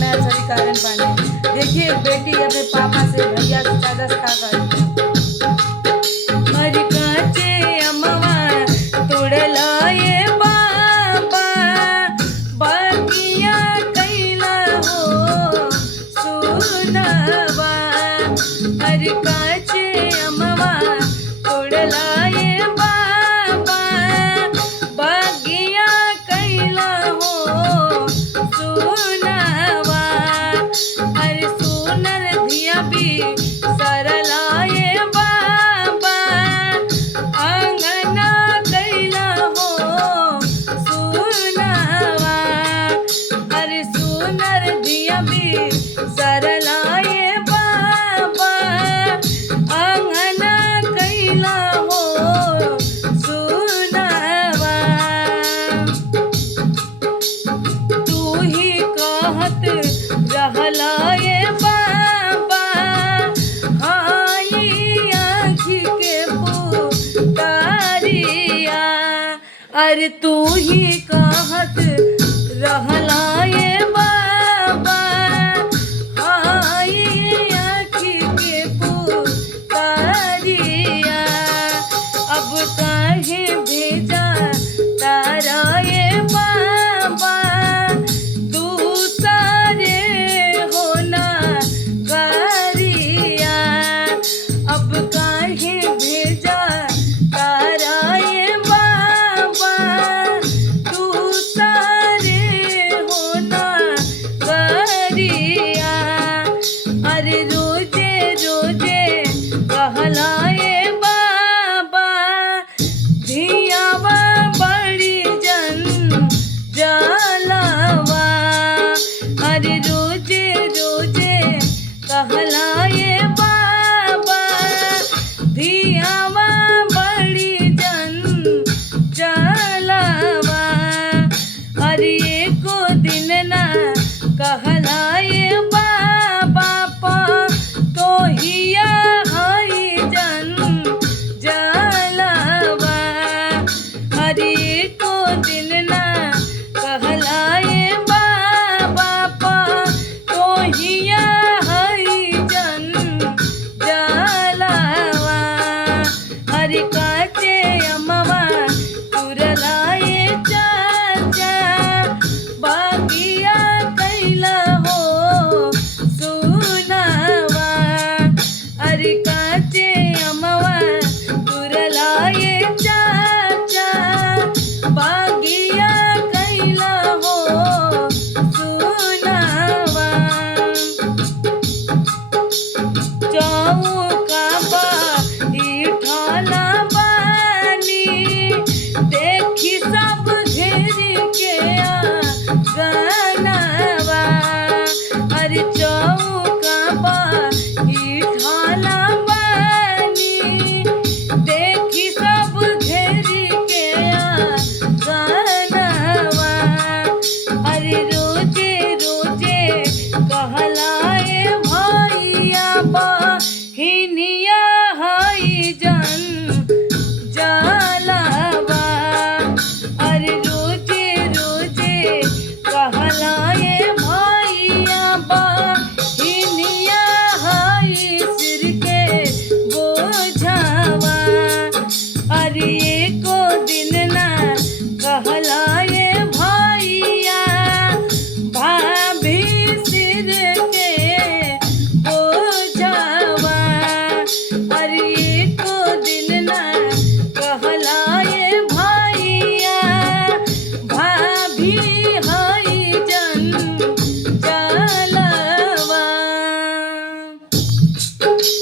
मैं सभी कारण पाने। देखिए बेटी अपने पापा से भैया से ज्यादा था करती मर काचे अम्मा तोड़ला ये बाबा बाकिया कैला हो सुनवा हर काचे अम्मा तोड़ला ये बाबा बागिया कैला हो सुनवा हर सुनर धिया भी सरला ये बाबा आंगना कैला हो सुनवा हर सुनर धिया भी सरला ये बाबा आंगना कैला हो सुनवा तू ही कहत रहला ये बाबा हाई आँखी के पुकारिया अरे तू ही कहत रहला ये बाबा हाई आँखी के पुकारिया अब काहे भेजा तारा ये बाबा दूसरे होना गारिया अब काहे भेजा तारा ये बाबा दूसरे होना गारिया अरे रोजे रोजे कहला ये बाबा धियावा बड़ी जन जलावा अरे रोजे रोजे कहला ये बाबा धियावा बड़ी जन जलावा अरे एको दिन ना कहला ये बाबा पा तो हिया हई जन जलावा हरे को दिन ना कहला ये बाबा पा तो हिया हई जन जलावा हरे काचे अम्मा तुरला ये चाचा बागिया कैला हो सुनवा अरे काचे अम्मा तुरला ये चाचा बागिया कैला हो सुनवा चौका बाई ठाला बानी देखी सब घेर के गनवा अरे चौका बाई ठाला बानी देखी सब घेर के गनवा अरे रोजे रोजे कहला ये भैया बहिनिया हई जन जलावा अरे रोजे रोजे कहला ये भैया बहिनिया हई सिर के बोझावा अरे एको दिन ना कहला ये भैया भाभी सिर